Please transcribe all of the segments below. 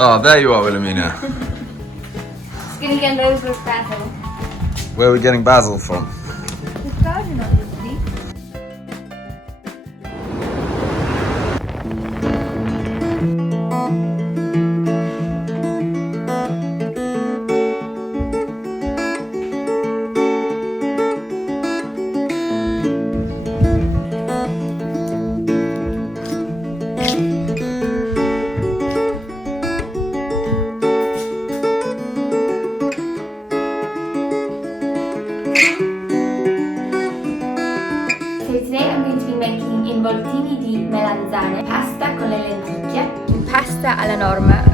Oh, there you are, Wilhelmina. Just gonna get loads of basil. Where are we getting basil from? The garden, obviously. So today I'm going to be making involtini di melanzane, pasta con le lenticchie, pasta alla Norma.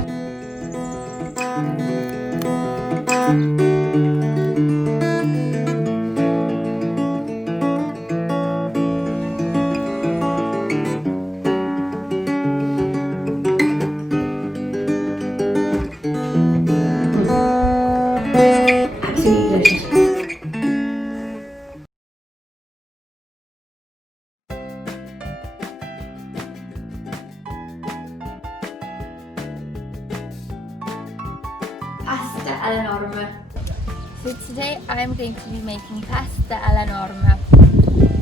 Absolutely delicious. Pasta alla Norma. So today I'm going to be making pasta alla Norma,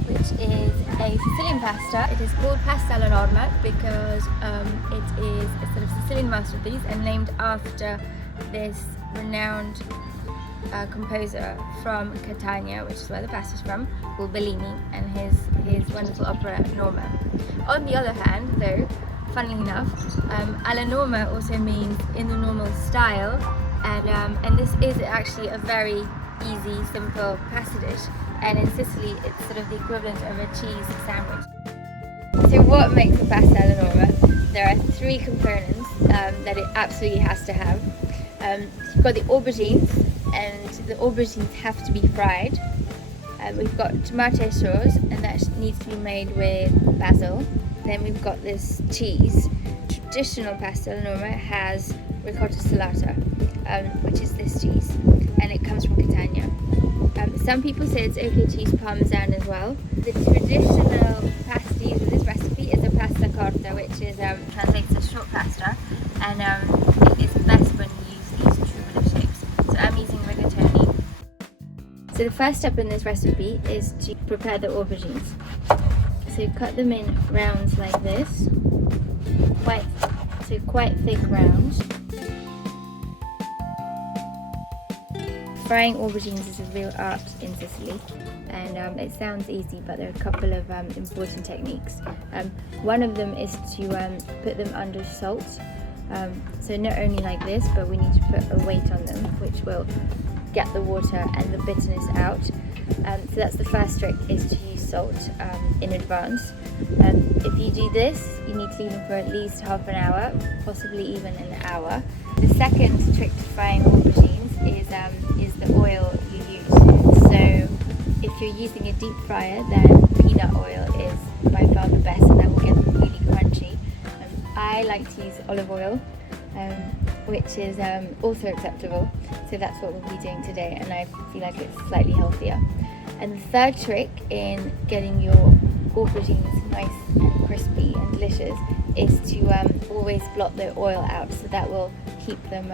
which is a Sicilian pasta. It is called pasta alla Norma because it is a sort of Sicilian masterpiece and named after this renowned composer from Catania, which is where the pasta is from, called Bellini, and his wonderful opera Norma. On the other hand, though, funnily enough, alla Norma also means in the normal style, and this is actually a very easy, simple pasta dish. And in Sicily, it's sort of the equivalent of a cheese sandwich. So what makes a pasta alla Norma? There are three components that it absolutely has to have. You've got the aubergines, and the aubergines have to be fried. We've got tomato sauce, and that needs to be made with basil. Then we've got this cheese. Traditional pasta alla Norma has ricotta salata, which is this cheese, and it comes from Catania. Some people say it's okay to use Parmesan as well. The traditional pasta used with this recipe is a pasta corta, which is translates as short pasta, and it is best when you use these tubular shapes. So I'm using rigatoni. So the first step in this recipe is to prepare the aubergines. So cut them in rounds like this, quite thick rounds. Frying aubergines is a real art in Sicily, and it sounds easy, but there are a couple of important techniques. One of them is to put them under salt. So not only like this, but we need to put a weight on them, which will get the water and the bitterness out. So that's the first trick, is to use salt in advance. If you do this, you need to leave them for at least half an hour, possibly even an hour. The second trick to frying aubergines is the oil you use. So if you're using a deep fryer, then peanut oil is by far the best, and that will get them really crunchy. I like to use olive oil, which is also acceptable. So that's what we'll be doing today, and I feel like it's slightly healthier. And the third trick in getting your aubergines nice and crispy and delicious is to always blot the oil out, so that will keep them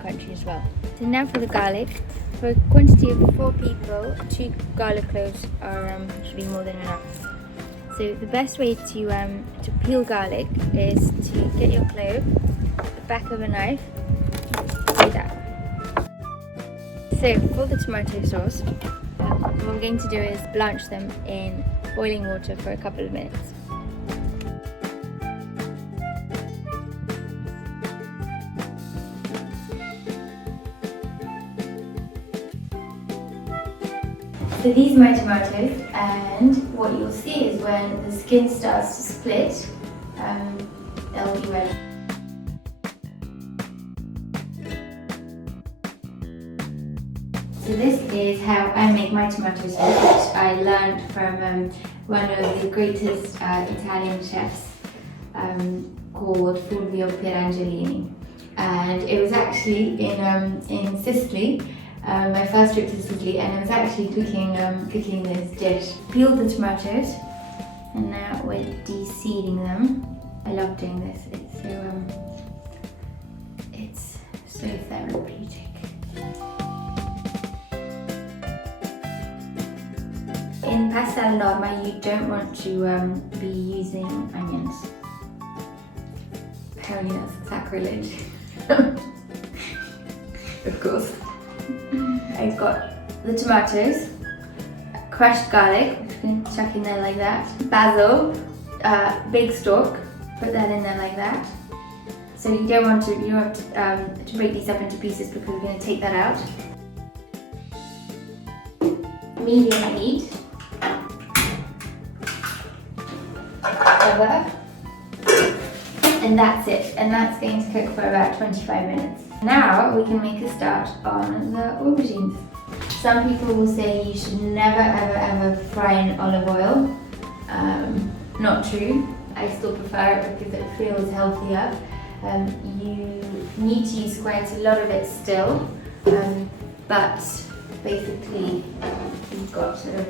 crunchy as well. So now for the garlic. For a quantity of 4 people, 2 garlic cloves should be more than enough. So the best way to peel garlic is to get your clove, the back of a knife, like that. So for the tomato sauce, what I'm going to do is blanch them in boiling water for a couple of minutes. So these are my tomatoes, and what you'll see is when the skin starts to split, they'll be ready. So this is how I make my tomato sauce, which I learned from one of the greatest Italian chefs called Fulvio Pierangelini. And it was actually in Sicily, my first trip to Sicily, and I was actually cooking this dish. Peeled the tomatoes, and now we're de-seeding them. I love doing this, it's so It's so therapeutic. In pasta alla norma, you don't want to be using onions. Apparently that's sacrilege. Of course. I've got the tomatoes, crushed garlic, which we can chuck in there like that, basil, big stalk, put that in there like that. So you don't want to break these up into pieces because we're going to take that out. Medium heat. Over. And that's it. And that's going to cook for about 25 minutes. Now we can make a start on the aubergines. Some people will say you should never ever fry in olive oil. Not true. I still prefer it because it feels healthier. You need to use quite a lot of it still, but basically you've got sort of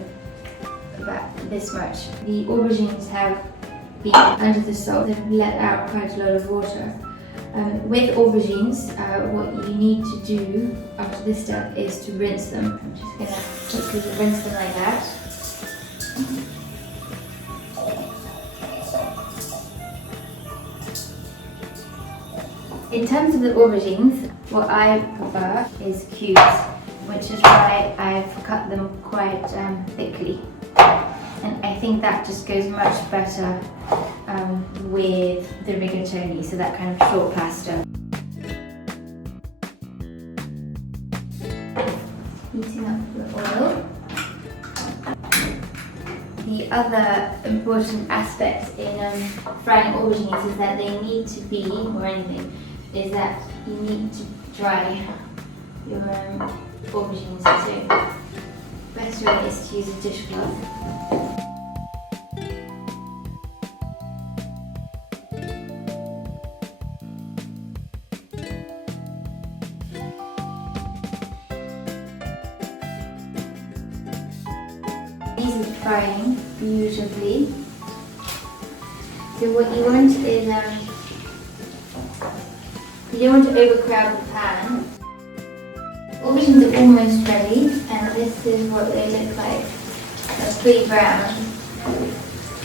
about this much. The aubergines have been under the salt, they've let out quite a lot of water. With aubergines, what you need to do after this step is to rinse them. I'm just going to quickly rinse them like that. In terms of the aubergines, what I prefer is cubes, which is why I've cut them quite thickly. And I think that just goes much better with the rigatoni, so that kind of short pasta. Heating up the oil. The other important aspect in frying aubergines is that they need to be, or anything, is that you need to dry your aubergines. So best way is to use a dishcloth. These are frying beautifully. So what you want is, you don't want to overcrowd the pan. Aubergines are almost ready, and this is what they look like. They're pretty brown.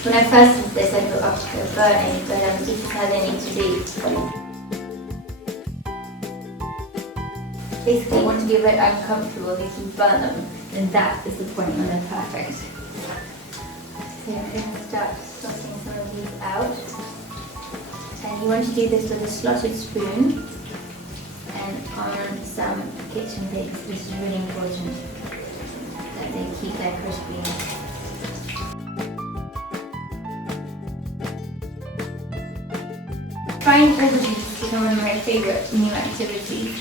When I first did this, I thought, oh, they're burning, but this is how they need to be. Basically, you want to be a bit uncomfortable if you burn them, then that is the point when they're perfect. So I'm going to start slotting some of these out. And you want to do this with a slotted spoon and on some kitchen pigs. This is really important that they keep their crispiness. Frying aubergines is one of my favourite new activities.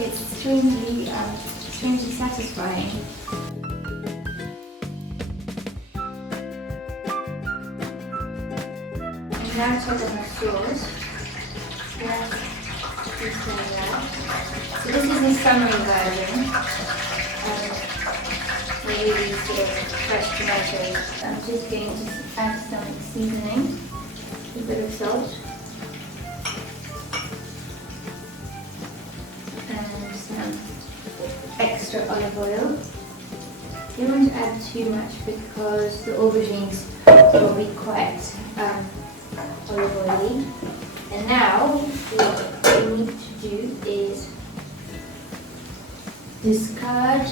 It's strangely satisfying. Now check on the sauce. So this is the summary version. We use sort of fresh tomatoes. I'm just going to add some seasoning, a bit of salt, and some extra olive oil. You don't want to add too much because the aubergines will be quite olive oily. And now what we need to do is discard.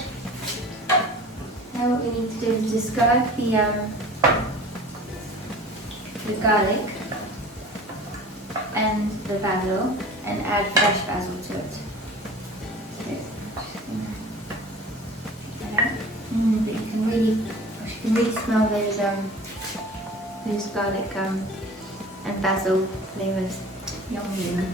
Now what we need to do is discard the garlic and the basil and add fresh basil to it. But you can really smell those garlic and basil flavors. Yummy.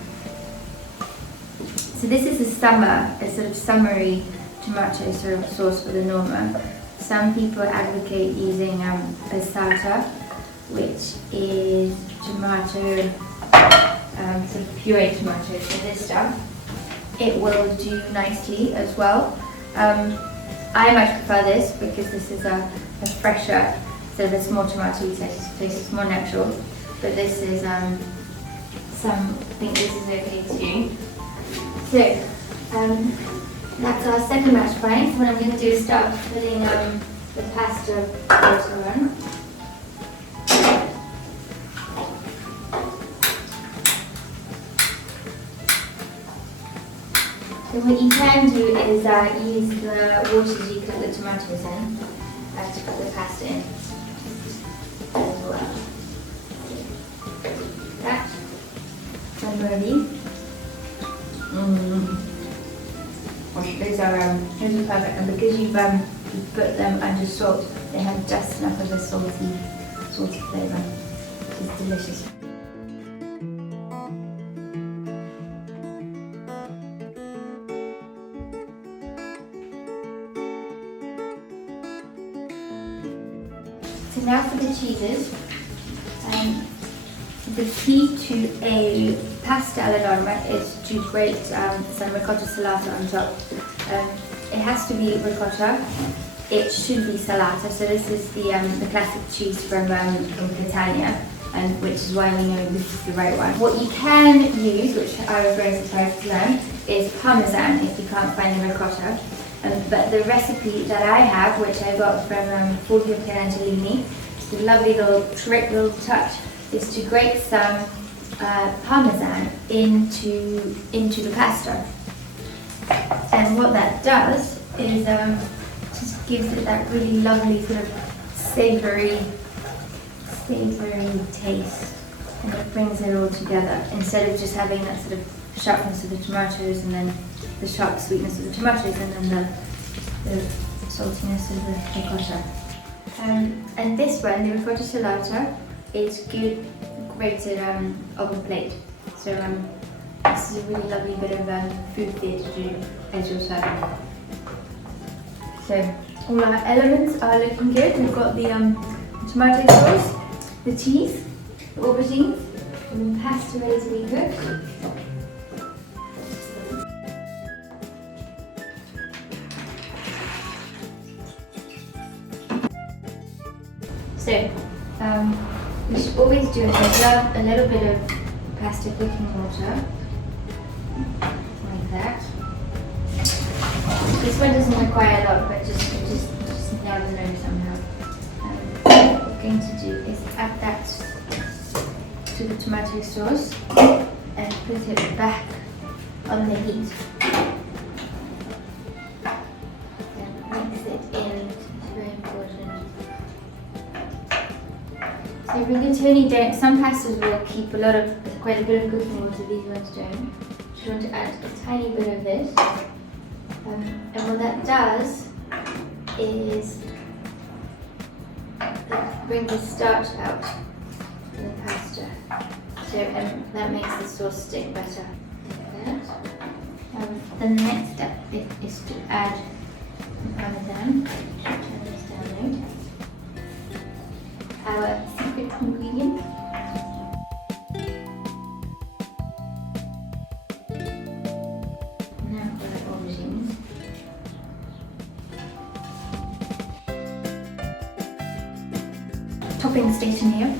So this is a sort of summery tomato sauce for the Norma. Some people advocate using passata, which is tomato, sort of pureed tomatoes for this stuff. It will do nicely as well. I much prefer this because this is a fresher, so there's more tomato taste, it's more natural. But this is some think this is okay too. So, that's our second match point. What I'm going to do is start putting the pasta water on. So what you can do is use the water you cut the tomatoes in to put the pasta in as well. That. And ready. Those are perfect, and because you've put them under salt, they have just enough of a salty flavour. It's delicious. So now for the cheeses. The key to a pasta alla Norma is to grate some ricotta salata on top. It has to be ricotta. It should be salata. So this is the classic cheese from Italia, and which is why we know this is the right one. What you can use, which I was very surprised to learn, is Parmesan if you can't find the ricotta. But the recipe that I have, which I got from Footloose Angelini, it's a lovely little touch, is to grate some Parmesan into the pasta. And what that does is just gives it that really lovely sort of savoury taste, and it brings it all together instead of just having that sort of sharpness of the tomatoes and then the sharp sweetness of the tomatoes and then the saltiness of the ricotta. And this one, the ricotta salata, is good grated on a plate. So this is a really lovely bit of food there to do as you're serving. So all our elements are looking good. We've got the tomato sauce, the cheese, the aubergines, and the pasta ready to be cooked. So, we should always do a little bit of pasta cooking water, like that. This one doesn't require a lot, but just never know somehow. What we're going to do is add that to the tomato sauce and put it back on the heat. And mix it in. It's very important. So rigatoni some pastas will keep quite a bit of cooking water, these ones don't. So you want to add a tiny bit of this. And what that does is bring the starch out of the pasta. So that makes the sauce stick better. Like that. The next step is to add the Parmesan. Turn this down now. Our secret ingredient. Now for the aubergines. Topping station here.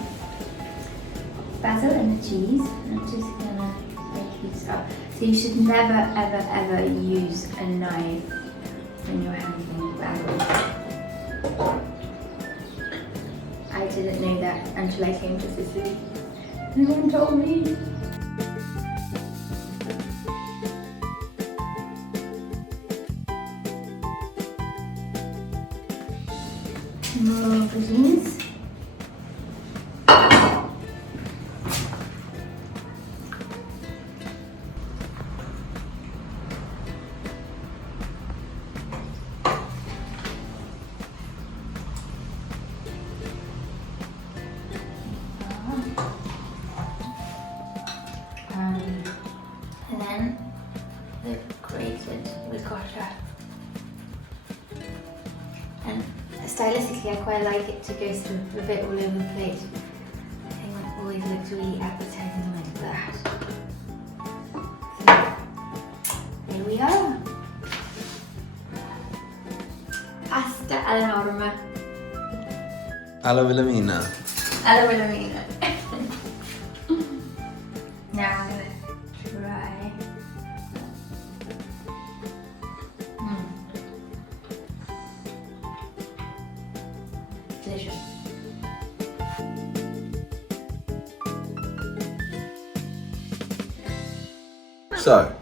Basil and the cheese. And I'm just gonna break these up. So you should never ever use a knife when you're handling basil. I didn't know that until I came to Sicily. No one told me. More aubergines. And then the grated ricotta. And stylistically, I quite like it to go sort of a bit all over the plate. I think it always looks really appetizing like that. So, here we are. Pasta alla Norma. Alla Wilhelmina. Alla Wilhelmina. Now I'm gonna try. Delicious. So,